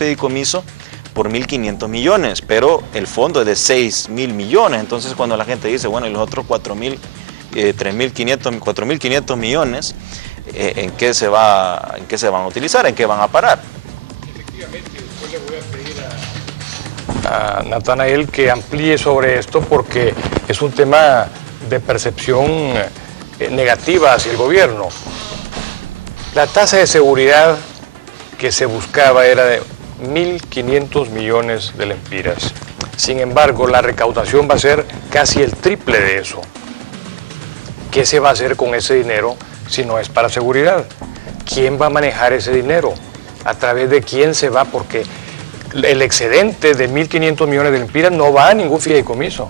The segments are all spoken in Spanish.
fideicomiso por 1.500 millones, pero el fondo es de 6.000 millones. Entonces cuando la gente dice, bueno, y los otros 4.500 millones, ¿en qué se van a utilizar? ¿En qué van a parar? Efectivamente, después le voy a pedir a Natanael que amplíe sobre esto, porque es un tema de percepción negativa hacia el gobierno. La tasa de seguridad que se buscaba era de 1.500 millones de lempiras. Sin embargo, la recaudación va a ser casi el triple de eso. ¿Qué se va a hacer con ese dinero si no es para seguridad? ¿Quién va a manejar ese dinero? ¿A través de quién se va? Porque el excedente de 1.500 millones de lempiras no va a ningún fideicomiso.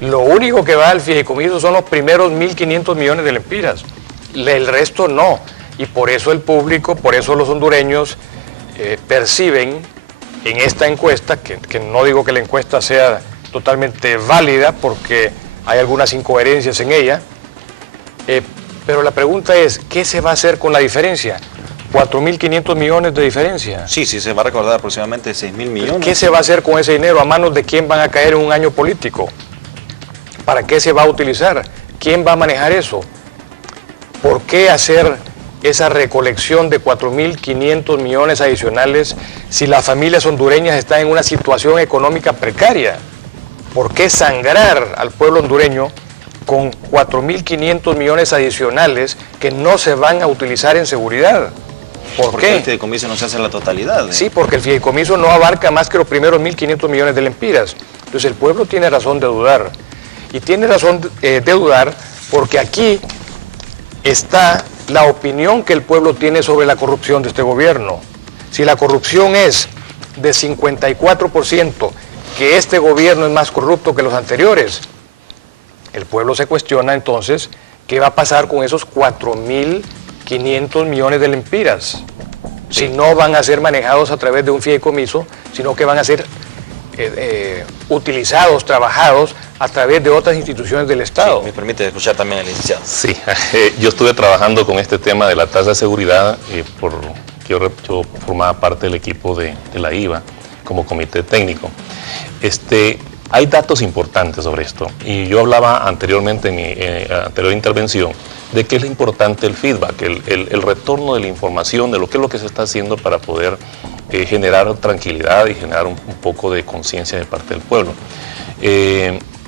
Lo único que va al fideicomiso son los primeros 1.500 millones de lempiras. El resto no. Y por eso el público, por eso los hondureños perciben en esta encuesta, que no digo que la encuesta sea totalmente válida porque hay algunas incoherencias en ella, pero la pregunta es, ¿qué se va a hacer con la diferencia? 4.500 millones de diferencia. Sí, se va a recordar aproximadamente 6.000 millones. ¿Qué se va a hacer con ese dinero? ¿A manos de quién van a caer en un año político? ¿Para qué se va a utilizar? ¿Quién va a manejar eso? ¿Por qué hacer esa recolección de 4.500 millones adicionales si las familias hondureñas están en una situación económica precaria? ¿Por qué sangrar al pueblo hondureño con 4.500 millones adicionales que no se van a utilizar en seguridad? ¿Por qué? El fideicomiso no se hace en la totalidad. Sí, porque el fideicomiso no abarca más que los primeros 1.500 millones de lempiras. Entonces el pueblo tiene razón de dudar. Y tiene razón de dudar porque aquí está la opinión que el pueblo tiene sobre la corrupción de este gobierno. Si la corrupción es de 54%, que este gobierno es más corrupto que los anteriores, el pueblo se cuestiona entonces qué va a pasar con esos 4.500 millones de lempiras, si no van a ser manejados a través de un fideicomiso, sino que van a ser utilizados, trabajados a través de otras instituciones del Estado. Sí, me permite escuchar también al licenciado. Sí, yo estuve trabajando con este tema de la tasa de seguridad, yo formaba parte del equipo de la IVA como comité técnico. Hay datos importantes sobre esto, y yo hablaba anteriormente en mi anterior intervención de que es importante el feedback, el retorno de la información, de lo que es lo que se está haciendo para poder generar tranquilidad y generar un poco de conciencia de parte del pueblo.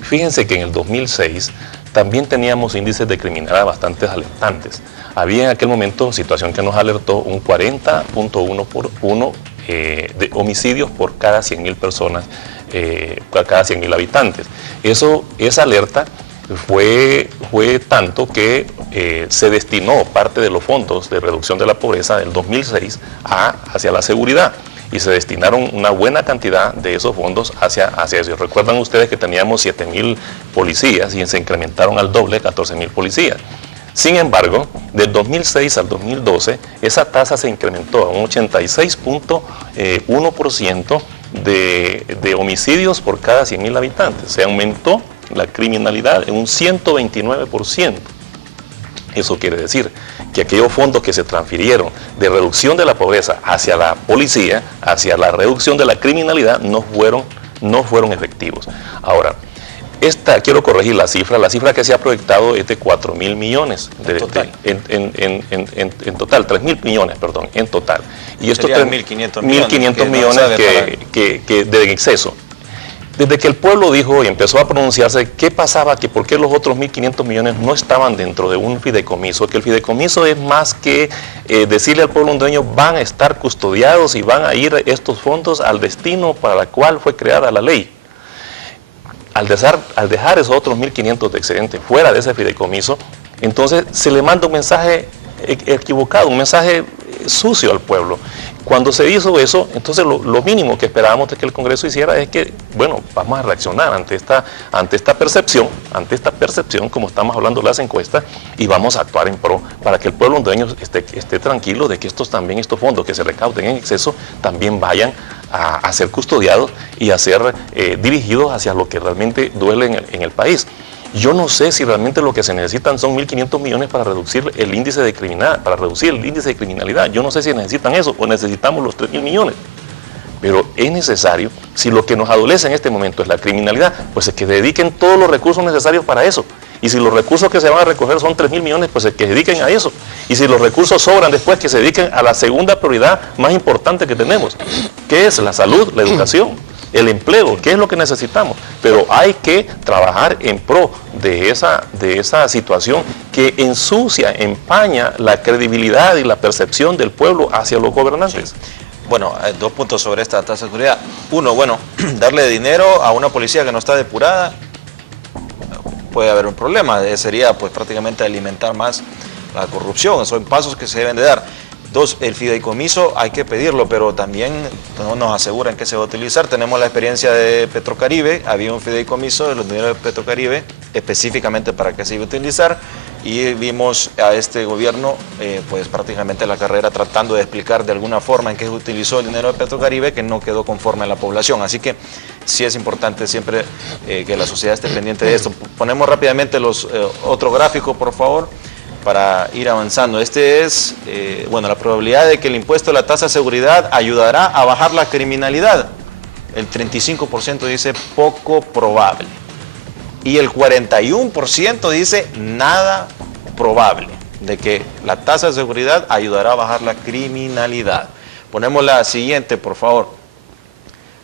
Fíjense que en el 2006 también teníamos índices de criminalidad bastante alertantes. Había en aquel momento, situación que nos alertó, un 40.1 por 1 de homicidios por cada 100.000 personas, cada 100.000 habitantes. Esa alerta fue tanto que se destinó parte de los fondos de reducción de la pobreza del 2006 hacia la seguridad, y se destinaron una buena cantidad de esos fondos hacia eso. Recuerdan ustedes que teníamos 7.000 policías y se incrementaron al doble, 14.000 policías. Sin embargo, del 2006 al 2012, esa tasa se incrementó a un 86.1% de homicidios por cada 100.000 habitantes. Se aumentó la criminalidad en un 129%. Eso quiere decir que aquellos fondos que se transfirieron de reducción de la pobreza hacia la policía, hacia la reducción de la criminalidad, no fueron efectivos. Ahora, quiero corregir la cifra que se ha proyectado es de 4.000 millones en total, 3.000 millones, perdón, en total. Y estos 1.500 millones que de exceso. Desde que el pueblo dijo y empezó a pronunciarse qué pasaba, que por qué los otros 1.500 millones no estaban dentro de un fideicomiso, que el fideicomiso es más que decirle al pueblo hondureño van a estar custodiados y van a ir estos fondos al destino para el cual fue creada la ley. Al dejar esos otros 1.500 de excedente fuera de ese fideicomiso, entonces se le manda un mensaje equivocado, un mensaje sucio al pueblo. Cuando se hizo eso, entonces lo mínimo que esperábamos de que el Congreso hiciera es que, bueno, vamos a reaccionar ante esta percepción, como estamos hablando de las encuestas, y vamos a actuar en pro para que el pueblo hondureño esté tranquilo de que estos fondos que se recauden en exceso también vayan a ser custodiados y a ser dirigidos hacia lo que realmente duele en el país. Yo no sé si realmente lo que se necesitan son 1.500 millones para reducir el índice de criminalidad, Yo no sé si necesitan eso o necesitamos los 3.000 millones. Pero es necesario, si lo que nos adolece en este momento es la criminalidad, pues es que dediquen todos los recursos necesarios para eso. Y si los recursos que se van a recoger son 3.000 millones, pues es que se dediquen a eso. Y si los recursos sobran después, que se dediquen a la segunda prioridad más importante que tenemos, que es la salud, la educación, el empleo, que es lo que necesitamos. Pero hay que trabajar en pro de esa situación que ensucia, empaña la credibilidad y la percepción del pueblo hacia los gobernantes. Sí. Bueno, 2 puntos sobre esta tasa de seguridad. Uno, bueno, darle dinero a una policía que no está depurada, puede haber un problema. Sería pues prácticamente alimentar más la corrupción. Son pasos que se deben de dar. 2, el fideicomiso hay que pedirlo, pero también no nos aseguran que se va a utilizar. Tenemos la experiencia de Petrocaribe, había un fideicomiso de los dineros de Petrocaribe específicamente para qué se iba a utilizar, y vimos a este gobierno pues prácticamente la carrera tratando de explicar de alguna forma en qué se utilizó el dinero de Petrocaribe, que no quedó conforme a la población. Así que sí es importante siempre que la sociedad esté pendiente de esto. Ponemos rápidamente otro gráfico, por favor, para ir avanzando. Este es, bueno, la probabilidad de que el impuesto de la tasa de seguridad ayudará a bajar la criminalidad. El 35% dice poco probable. Y el 41% dice nada probable de que la tasa de seguridad ayudará a bajar la criminalidad. Ponemos la siguiente, por favor.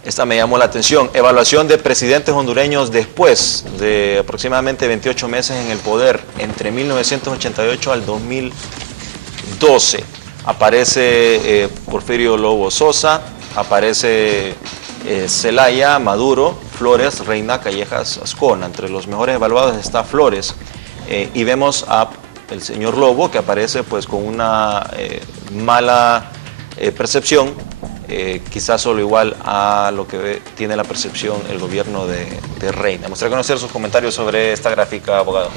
Esta me llamó la atención. Evaluación de presidentes hondureños después de aproximadamente 28 meses en el poder, entre 1988 al 2012. Aparece Porfirio Lobo Sosa, aparece Zelaya, Maduro, Flores, Reina, Callejas, Ascona. Entre los mejores evaluados está Flores. Y vemos a el señor Lobo, que aparece pues con una mala percepción, quizás solo igual a lo que tiene la percepción el gobierno de Reina. Me gustaría conocer sus comentarios sobre esta gráfica, abogado.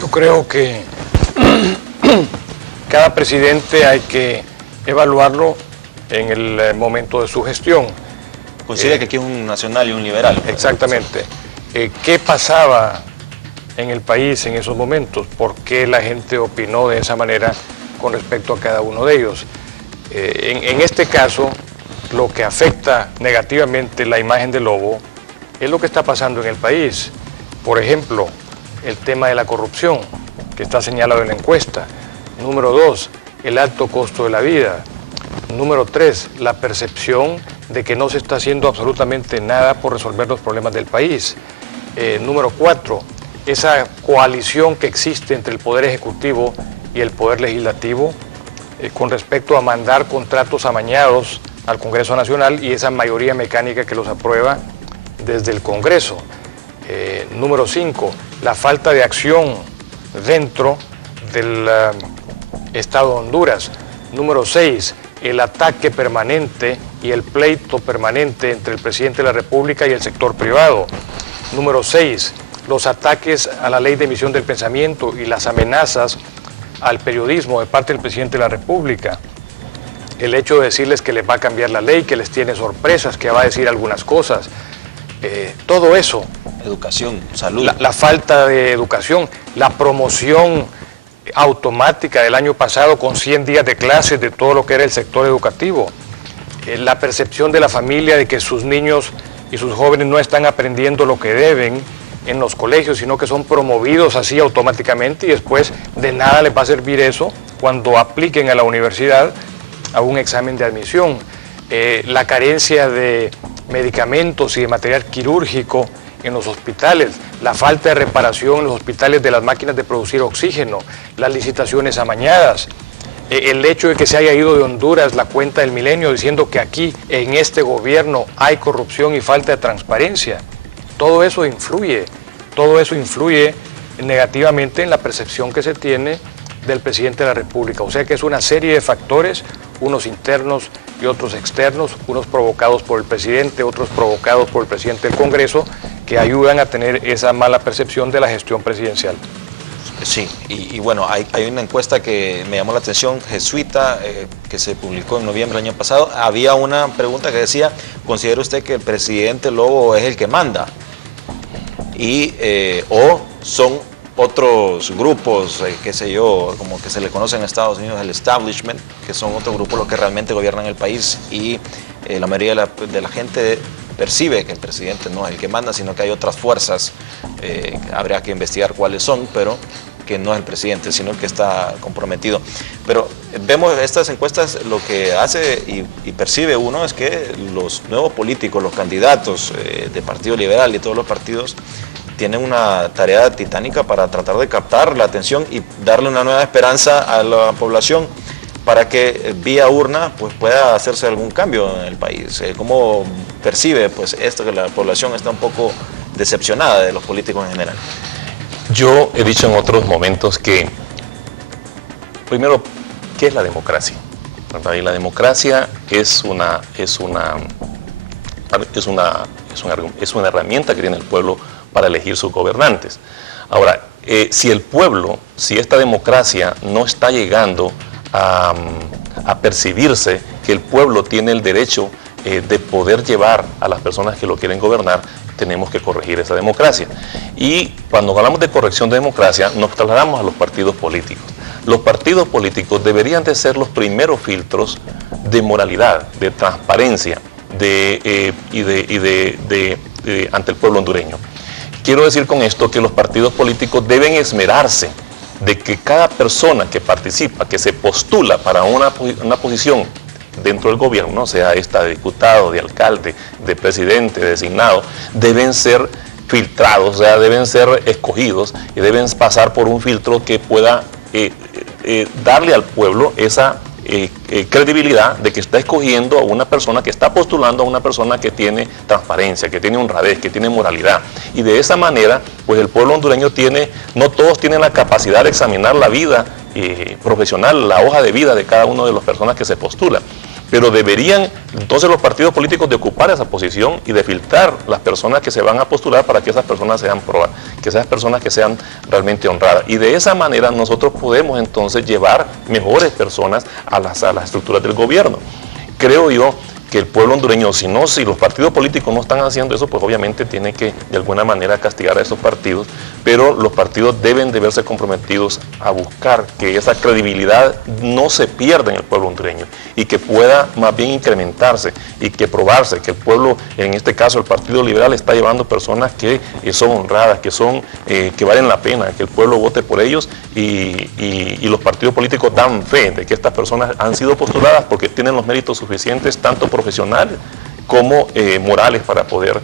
Yo creo que cada presidente hay que evaluarlo en el momento de su gestión. Considera que aquí es un nacional y un liberal. Exactamente. ¿Qué pasaba en el país en esos momentos? ¿Por qué la gente opinó de esa manera con respecto a cada uno de ellos? En este caso, lo que afecta negativamente la imagen de Lobo es lo que está pasando en el país. Por ejemplo, el tema de la corrupción, que está señalado en la encuesta. Número 2, el alto costo de la vida. Número 3, la percepción de que no se está haciendo absolutamente nada por resolver los problemas del país. Número 4, esa coalición que existe entre el Poder Ejecutivo y el Poder Legislativo con respecto a mandar contratos amañados al Congreso Nacional y esa mayoría mecánica que los aprueba desde el Congreso. Número 5, la falta de acción dentro del Estado de Honduras. Número 6, el ataque permanente y el pleito permanente entre el presidente de la República y el sector privado. Número 6, los ataques a la ley de emisión del pensamiento y las amenazas al periodismo de parte del presidente de la República. El hecho de decirles que les va a cambiar la ley, que les tiene sorpresas, que va a decir algunas cosas. Todo eso. Educación, salud. La falta de educación, la promoción automática del año pasado con 100 días de clases de todo lo que era el sector educativo. La percepción de la familia de que sus niños y sus jóvenes no están aprendiendo lo que deben en los colegios, sino que son promovidos así automáticamente y después de nada les va a servir eso cuando apliquen a la universidad a un examen de admisión. La carencia de medicamentos y de material quirúrgico en los hospitales, la falta de reparación en los hospitales de las máquinas de producir oxígeno, las licitaciones amañadas, el hecho de que se haya ido de Honduras la cuenta del Milenio diciendo que aquí en este gobierno hay corrupción y falta de transparencia. Todo eso influye negativamente en la percepción que se tiene del presidente de la República. O sea que es una serie de factores, unos internos y otros externos, unos provocados por el presidente, otros provocados por el presidente del Congreso, que ayudan a tener esa mala percepción de la gestión presidencial. Sí, y bueno, hay una encuesta que me llamó la atención, jesuita, que se publicó en noviembre del año pasado. Había una pregunta que decía, ¿considera usted que el presidente Lobo es el que manda? O son otros grupos, qué sé yo, como que se le conoce en Estados Unidos el establishment, que son otros grupos los que realmente gobiernan el país y la mayoría de la gente percibe que el presidente no es el que manda, sino que hay otras fuerzas, habría que investigar cuáles son, pero que no es el presidente, sino que está comprometido. Pero vemos estas encuestas, lo que hace y percibe uno es que los nuevos políticos, los candidatos de Partido Liberal y todos los partidos tienen una tarea titánica para tratar de captar la atención y darle una nueva esperanza a la población para que vía urna pues pueda hacerse algún cambio en el país. ¿Cómo percibe pues esto, que la población está un poco decepcionada de los políticos en general? Yo he dicho en otros momentos que, primero, ¿qué es la democracia? Y la democracia es una herramienta que tiene el pueblo para elegir sus gobernantes. Ahora, si esta democracia no está llegando a percibirse que el pueblo tiene el derecho de poder llevar a las personas que lo quieren gobernar, tenemos que corregir esa democracia. Y cuando hablamos de corrección de democracia, nos trasladamos a los partidos políticos. Los partidos políticos deberían de ser los primeros filtros de moralidad, de transparencia ante el pueblo hondureño. Quiero decir con esto que los partidos políticos deben esmerarse de que cada persona que participa, que se postula para una posición dentro del gobierno, sea esta de diputado, de alcalde, de presidente, de designado, deben ser filtrados, o sea, deben ser escogidos y deben pasar por un filtro que pueda darle al pueblo esa credibilidad de que está escogiendo a una persona, que está postulando a una persona que tiene transparencia, que tiene honradez, que tiene moralidad. Y de esa manera, pues el pueblo hondureño no todos tienen la capacidad de examinar la vida profesional, la hoja de vida de cada una de las personas que se postulan. Pero deberían entonces los partidos políticos de ocupar esa posición y de filtrar las personas que se van a postular para que esas personas sean probadas, que esas personas que sean realmente honradas. Y de esa manera nosotros podemos entonces llevar mejores personas a las estructuras del gobierno. Creo yo que el pueblo hondureño, si los partidos políticos no están haciendo eso, pues obviamente tiene que de alguna manera castigar a esos partidos, pero los partidos deben de verse comprometidos a buscar que esa credibilidad no se pierda en el pueblo hondureño y que pueda más bien incrementarse y que probarse que el pueblo, en este caso el Partido Liberal, está llevando personas que son honradas, que valen la pena, que el pueblo vote por ellos y los partidos políticos dan fe de que estas personas han sido postuladas porque tienen los méritos suficientes, tanto profesionales como morales, para poder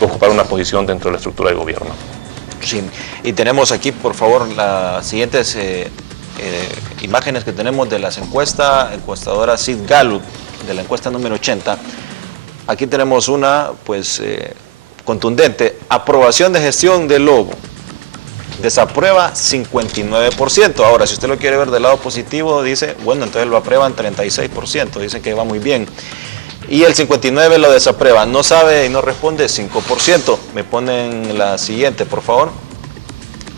ocupar una posición dentro de la estructura de gobierno. Sí, y tenemos aquí, por favor, las siguientes imágenes que tenemos de las encuestadora Sid Gallup, de la encuesta número 80. Aquí tenemos una, pues, contundente: aprobación de gestión de Lobo. Desaprueba 59%. Ahora, si usted lo quiere ver del lado positivo, dice, bueno, entonces lo aprueban 36%, dice que va muy bien. Y el 59% lo desaprueba. No sabe y no responde, 5%. Me ponen la siguiente, por favor.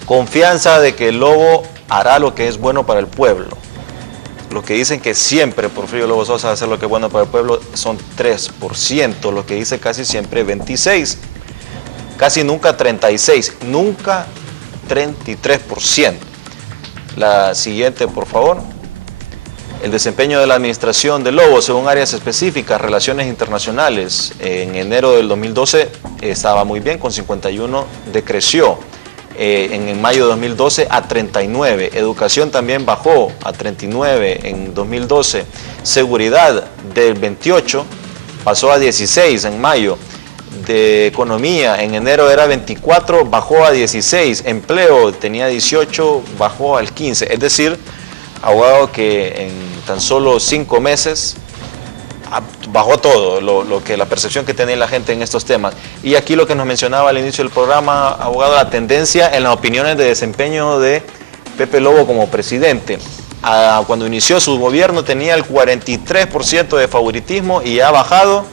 Confianza de que el Lobo hará lo que es bueno para el pueblo. Los que dicen que siempre Porfirio Lobo Sosa va a hacer lo que es bueno para el pueblo son 3%. Lo que dice casi siempre 26%. Casi nunca 36%. Nunca 33%. La siguiente, por favor. El desempeño de la administración de Lobo según áreas específicas, relaciones internacionales. En enero del 2012 estaba muy bien, con 51, decreció en mayo de 2012 a 39. Educación también bajó a 39 en 2012. Seguridad del 28 pasó a 16 en mayo. De economía en enero era 24, bajó a 16. Empleo tenía 18, bajó al 15. Es decir, abogado, que en tan solo 5 meses bajó todo lo que la percepción que tenía la gente en estos temas. Y aquí lo que nos mencionaba al inicio del programa, abogado, la tendencia en las opiniones de desempeño de Pepe Lobo como presidente. Cuando inició su gobierno tenía el 43% de favoritismo y ha bajado.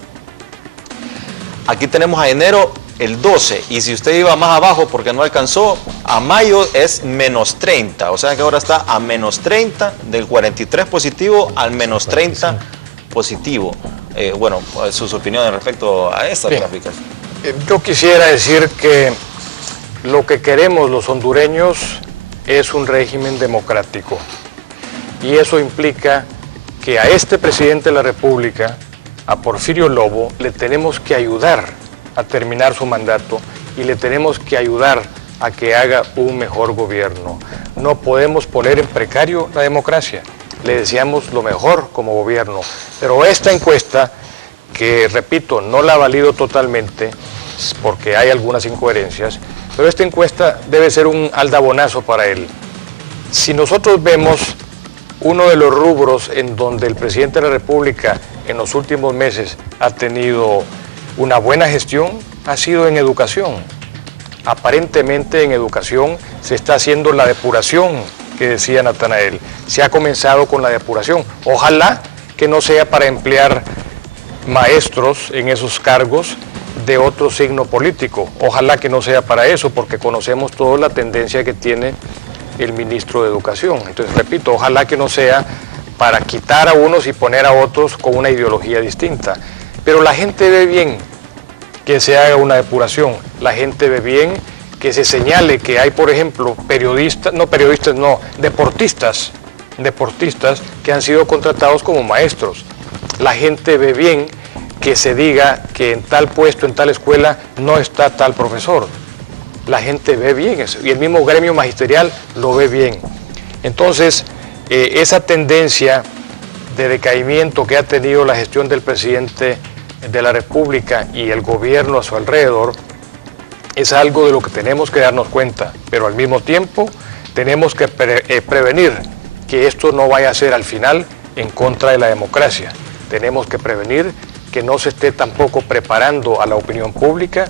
Aquí tenemos a enero el 12%, y si usted iba más abajo porque no alcanzó, a mayo es menos 30%, o sea que ahora está a menos 30%, del 43% positivo al menos 30% positivo. Bueno, sus opiniones respecto a estas gráficas. Yo quisiera decir que lo que queremos los hondureños es un régimen democrático, y eso implica que a este presidente de la República a Porfirio Lobo le tenemos que ayudar a terminar su mandato y le tenemos que ayudar a que haga un mejor gobierno. No podemos poner en precario la democracia. Le deseamos lo mejor como gobierno. Pero esta encuesta, que repito, no la ha valido totalmente, porque hay algunas incoherencias, pero esta encuesta debe ser un aldabonazo para él. Si nosotros vemos uno de los rubros en donde el presidente de la República en los últimos meses ha tenido una buena gestión, ha sido en educación. Aparentemente en educación se está haciendo la depuración que decía Natanael. Se ha comenzado con la depuración. Ojalá que no sea para emplear maestros en esos cargos de otro signo político. Ojalá que no sea para eso, porque conocemos toda la tendencia que tiene el ministro de Educación. Entonces, repito, ojalá que no sea para quitar a unos y poner a otros con una ideología distinta. Pero la gente ve bien que se haga una depuración. La gente ve bien que se señale que hay, por ejemplo, deportistas que han sido contratados como maestros. La gente ve bien que se diga que en tal puesto, en tal escuela, no está tal profesor. La gente ve bien eso, y el mismo gremio magisterial lo ve bien. Entonces, esa tendencia de decaimiento que ha tenido la gestión del presidente de la República y el gobierno a su alrededor, es algo de lo que tenemos que darnos cuenta, pero al mismo tiempo tenemos que prevenir que esto no vaya a ser al final en contra de la democracia. Tenemos que prevenir que no se esté tampoco preparando a la opinión pública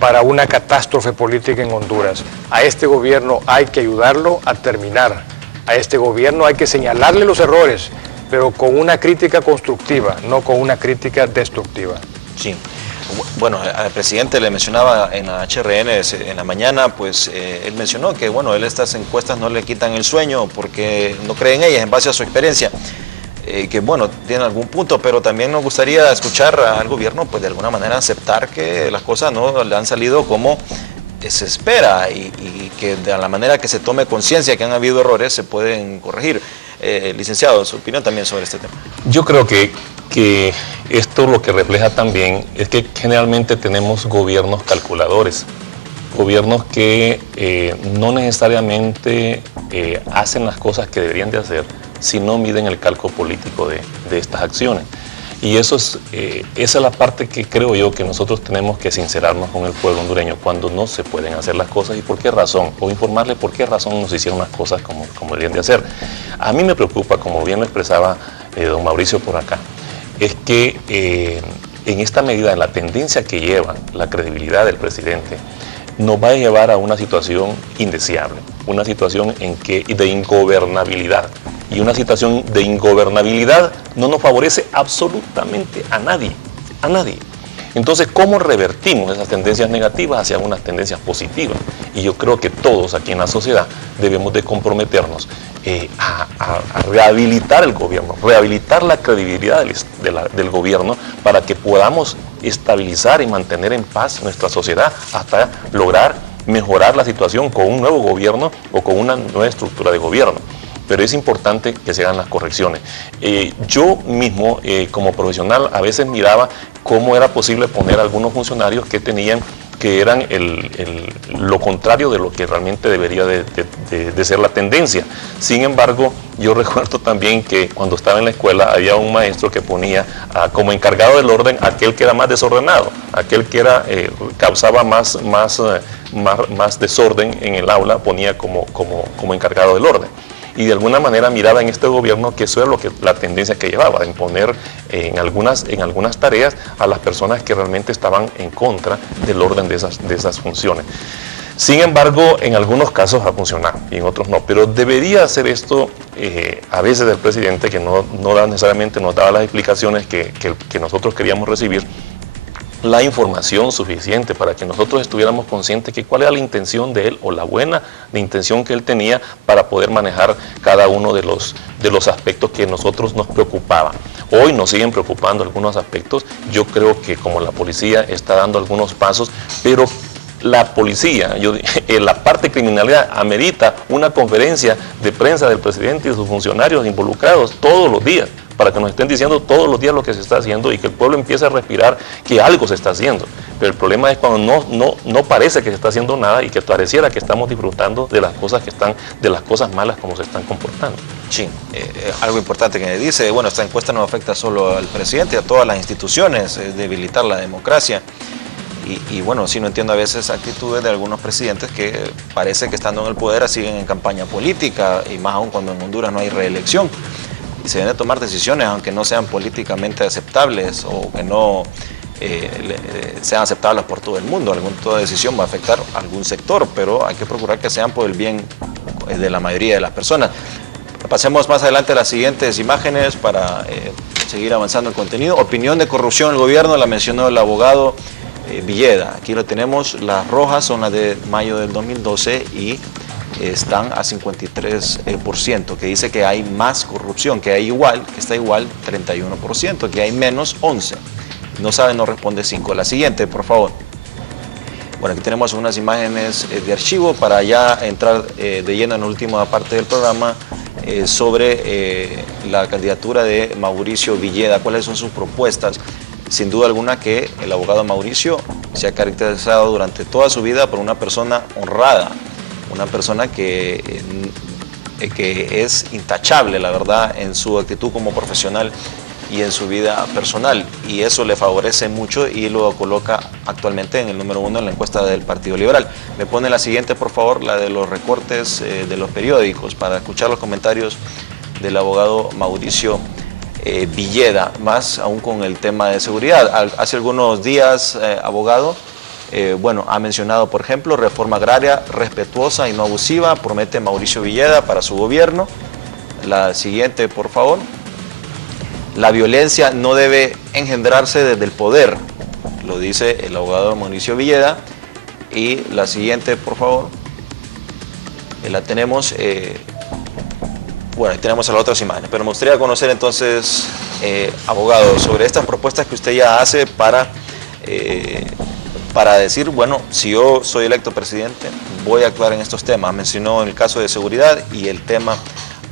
para una catástrofe política en Honduras. A este gobierno hay que ayudarlo a terminar. A este gobierno hay que señalarle los errores, pero con una crítica constructiva, no con una crítica destructiva. Sí. Bueno, al presidente le mencionaba en la HRN en la mañana, pues él mencionó que, bueno, él estas encuestas no le quitan el sueño porque no cree en ellas en base a su experiencia. Que bueno, tiene algún punto, pero también nos gustaría escuchar al gobierno, pues de alguna manera aceptar que las cosas no le han salido como se espera y que de la manera que se tome conciencia que han habido errores se pueden corregir. Licenciado, su opinión también sobre este tema. Yo creo que esto lo que refleja también es que generalmente tenemos gobiernos calculadores, gobiernos que no necesariamente hacen las cosas que deberían de hacer si no miden el cálculo político de estas acciones. Y eso es, esa es la parte que creo yo que nosotros tenemos que sincerarnos con el pueblo hondureño cuando no se pueden hacer las cosas y por qué razón, o informarle por qué razón no se hicieron las cosas como deberían de hacer. A mí me preocupa, como bien lo expresaba don Mauricio por acá, es que en esta medida, en la tendencia que lleva la credibilidad del presidente, nos va a llevar a una situación indeseable, una situación de ingobernabilidad. Y una situación de ingobernabilidad no nos favorece absolutamente a nadie, a nadie. Entonces, ¿cómo revertimos esas tendencias negativas hacia unas tendencias positivas? Y yo creo que todos aquí en la sociedad debemos de comprometernos a rehabilitar el gobierno, rehabilitar la credibilidad del gobierno para que podamos estabilizar y mantener en paz nuestra sociedad hasta lograr mejorar la situación con un nuevo gobierno o con una nueva estructura de gobierno. Pero es importante que se hagan las correcciones. Yo mismo, como profesional, a veces miraba cómo era posible poner a algunos funcionarios que eran lo contrario de lo que realmente debería de ser la tendencia. Sin embargo, yo recuerdo también que cuando estaba en la escuela había un maestro que ponía como encargado del orden aquel que era más desordenado, aquel que causaba más desorden en el aula, ponía como encargado del orden. Y de alguna manera miraba en este gobierno que eso era la tendencia que llevaba, de imponer en algunas tareas a las personas que realmente estaban en contra del orden de esas funciones. Sin embargo, en algunos casos ha funcionado y en otros no, pero debería hacer esto a veces el presidente, que no necesariamente nos daba las explicaciones que nosotros queríamos recibir, la información suficiente para que nosotros estuviéramos conscientes de cuál era la intención de él o la buena intención que él tenía para poder manejar cada uno de los aspectos que nosotros nos preocupaban. Hoy nos siguen preocupando algunos aspectos. Yo creo que como la policía está dando algunos pasos, pero la policía, la parte de criminalidad amerita una conferencia de prensa del presidente y de sus funcionarios involucrados todos los días para que nos estén diciendo todos los días lo que se está haciendo y que el pueblo empiece a respirar que algo se está haciendo. Pero el problema es cuando no parece que se está haciendo nada y que pareciera que estamos disfrutando de las cosas de las cosas malas como se están comportando. Sí, algo importante que me dice, bueno, esta encuesta no afecta solo al presidente, a todas las instituciones, debilitar la democracia. Y bueno, sí, no entiendo a veces actitudes de algunos presidentes que parece que estando en el poder siguen en campaña política, y más aún cuando en Honduras no hay reelección. Y se deben tomar decisiones, aunque no sean políticamente aceptables o que no sean aceptables por todo el mundo. Toda decisión va a afectar a algún sector, pero hay que procurar que sean por el bien de la mayoría de las personas. Pasemos más adelante a las siguientes imágenes para seguir avanzando el contenido. Opinión de corrupción del gobierno, la mencionó el abogado Villeda. Aquí lo tenemos, las rojas son las de mayo del 2012 y están a 53%, que dice que hay más corrupción, que está igual 31%, que hay menos 11%. No sabe, no responde 5%. La siguiente, por favor. Bueno, aquí tenemos unas imágenes de archivo para ya entrar de lleno en la última parte del programa sobre la candidatura de Mauricio Villeda. ¿Cuáles son sus propuestas? Sin duda alguna que el abogado Mauricio se ha caracterizado durante toda su vida por una persona honrada, una persona que es intachable, la verdad, en su actitud como profesional y en su vida personal, y eso le favorece mucho y lo coloca actualmente en el número 1 en la encuesta del Partido Liberal. Me pone la siguiente, por favor, la de los recortes de los periódicos, para escuchar los comentarios del abogado Mauricio Villeda, más aún con el tema de seguridad. Hace algunos días, abogado, bueno, ha mencionado, por ejemplo, reforma agraria respetuosa y no abusiva, promete Mauricio Villeda para su gobierno. La siguiente, por favor. La violencia no debe engendrarse desde el poder, lo dice el abogado Mauricio Villeda. Y la siguiente, por favor. La tenemos, bueno, ahí tenemos a las otras imágenes, pero me gustaría conocer entonces, abogado, sobre estas propuestas que usted ya hace para decir, bueno, si yo soy electo presidente, voy a actuar en estos temas. Mencionó el caso de seguridad y el tema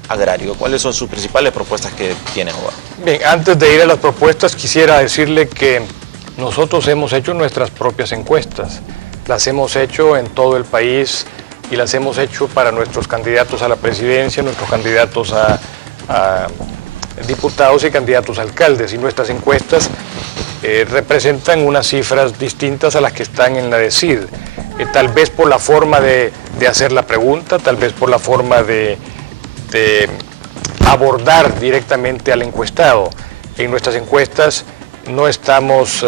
agrario. ¿Cuáles son sus principales propuestas que tiene, abogado? Bien, antes de ir a las propuestas, quisiera decirle que nosotros hemos hecho nuestras propias encuestas. Las hemos hecho en todo el país y las hemos hecho para nuestros candidatos a la presidencia, nuestros candidatos a diputados y candidatos a alcaldes. Y nuestras encuestas representan unas cifras distintas a las que están en la de CID. Tal vez por la forma de hacer la pregunta, tal vez por la forma de abordar directamente al encuestado. En nuestras encuestas no estamos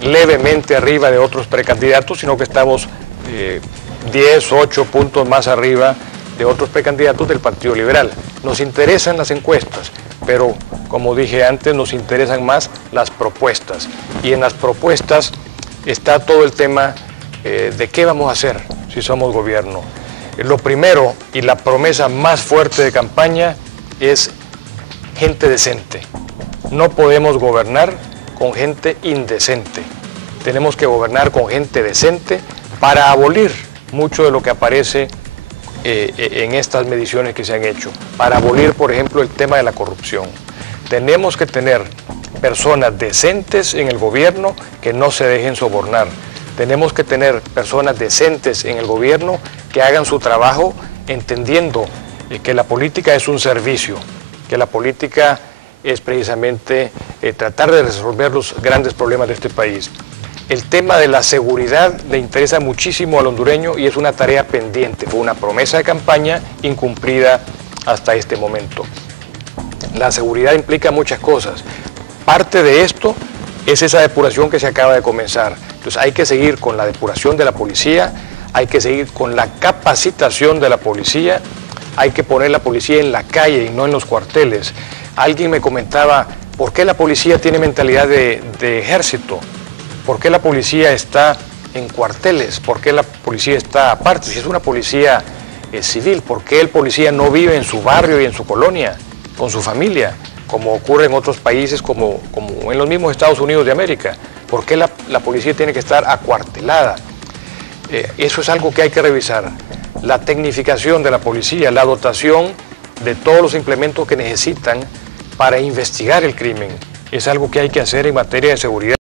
levemente arriba de otros precandidatos, sino que estamos 10, 8 puntos más arriba de otros precandidatos del Partido Liberal. Nos interesan las encuestas, pero como dije antes, nos interesan más las propuestas. Y en las propuestas está todo el tema de qué vamos a hacer si somos gobierno. Lo primero y la promesa más fuerte de campaña es gente decente. No podemos gobernar con gente indecente. Tenemos que gobernar con gente decente para abolir mucho de lo que aparece en estas mediciones que se han hecho. Para abolir, por ejemplo, el tema de la corrupción. Tenemos que tener personas decentes en el gobierno que no se dejen sobornar. Tenemos que tener personas decentes en el gobierno que hagan su trabajo entendiendo que la política es un servicio, que la política es precisamente tratar de resolver los grandes problemas de este país. El tema de la seguridad le interesa muchísimo al hondureño y es una tarea pendiente, fue una promesa de campaña incumplida hasta este momento. La seguridad implica muchas cosas. Parte de esto es esa depuración que se acaba de comenzar. Entonces hay que seguir con la depuración de la policía, hay que seguir con la capacitación de la policía, hay que poner la policía en la calle y no en los cuarteles. Alguien me comentaba, ¿por qué la policía tiene mentalidad de ejército? ¿Por qué la policía está en cuarteles? ¿Por qué la policía está aparte? Si es una policía civil, ¿por qué el policía no vive en su barrio y en su colonia, con su familia, como ocurre en otros países, como en los mismos Estados Unidos de América? ¿Por qué la policía tiene que estar acuartelada? Eso es algo que hay que revisar. La tecnificación de la policía, la dotación de todos los implementos que necesitan para investigar el crimen. Es algo que hay que hacer en materia de seguridad.